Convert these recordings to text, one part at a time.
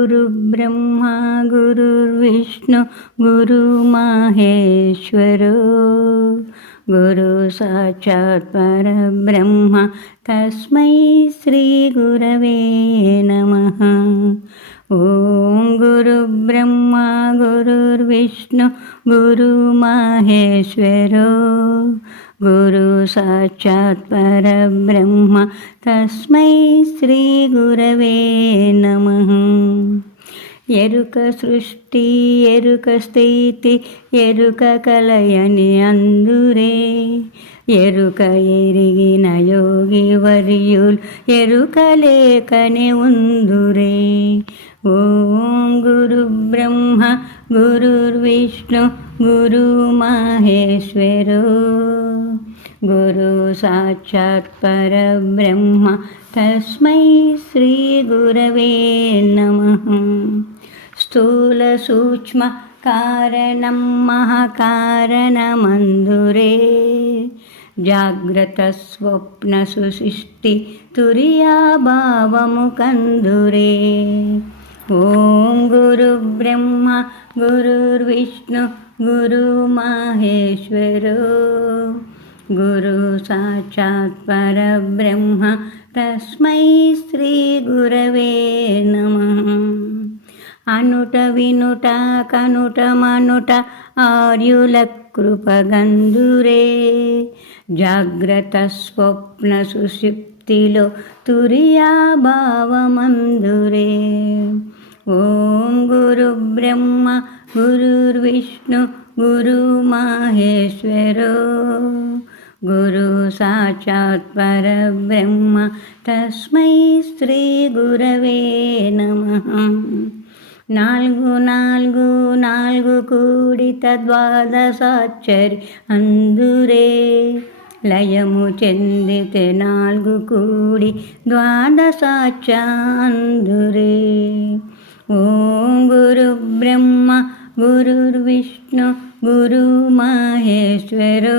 गुरुब्रह्मा गुरुर्विष्णु गुरुमाहेश्वरो। गुरु साक्षात् परब्रह्म तस्मै श्रीगुरवे नमः। ॐ गुरुब्रह्मा गुरुर्विष्णु गुरुमाहेश्वरो गुरु साक्षात् परब्रह्म तस्मै श्रीगुरवे नमः ఎరుక సృష్టి ఎరుక స్థితి ఎరుక కలయని అందురే ఎరుక ఎరిగిన యోగి వర్యుల్ ఎరుక లేకనే ఉందురే ఓం గురు బ్రహ్మ गुरुर्विष्णु गुरुमाहेश्वरो गुरुसाक्षात्परब्रह्म तस्मै श्रीगुरवे नमः। स्थूलसूक्ष्मकारणं कारणं महाकारणमन्दुरे जाग्रतस्वप्नसु सिष्टितुर्याभावमुकन्दुरे ॐ गुरुब्रह्मा జాగ్రత్త స్వప్న సుశిష్టి తుర్యాభావము కందురే ఓం గురు బ్రహ్మ గురుర్విష్ణు గురు మహేశ్వరో. గురు సాక్షాత్ పరబ్రహ్మ తస్మై శ్రీ గురవే అనుట వినుట కనుట మనుట ఆర్యుల కృపగంధురే జాగ్రత్త స్వప్న సుషిప్తిలో తురియా భావమందురే. గురు బ్రహ్మ గురుర్విష్ణు గురు మహేశ్వరో. గురు సాక్షాత్ పరబ్రహ్మ తస్మై శ్రీ గురవే నమః. నాలుగు నాలుగు నాలుగు కూడిత ద్వాదశాచరి అందురే. లయము చెందితే నాలుగు కూడి ద్వాదశాచ అందురే. ఓం గురు బ్రహ్మ గురుర్విష్ణు గురు మహేశ్వరో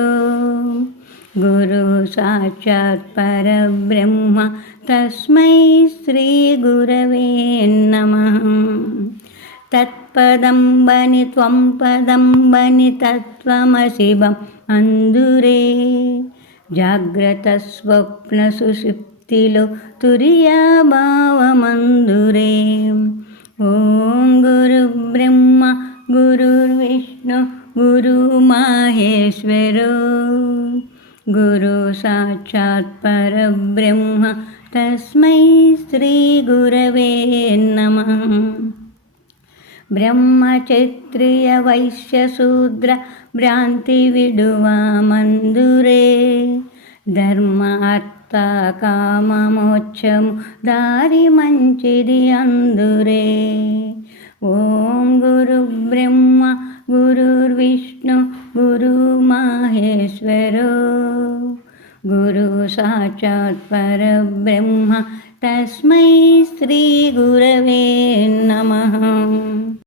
గురు సాక్షాత్ పరబ్రహ్మ తస్మై శ్రీ గురవే నమః తత్పదంబని త్వం పదంబని తత్వమశివం అందురే జాగ్రత్త స్వప్న సుషిప్తిలో తుర్యాభావమందురే ॐ गुरुब्रह्म गुरुर्विष्णु गुरुमाहेश्वरो। गुरु साक्षात् परब्रह्म तस्मै श्रीगुरवे नमः। ब्रह्मचैत्रियवैश्यशूद्र भ्रान्तिविडुवा मन्दुरे। బ్రహ్మచత్రియ వైశ్యశూద్ర భ్రాంతి విడువ మందురే ధర్మ అర్థ కామమోక్షము దారి మంచిది అందురే ఓం గురు బ్రహ్మ గురుర్విష్ణు గురు మహేశ్వరో గురు సాక్షాత్ పరబ్రహ్మ తస్మై శ్రీ గురవే నమః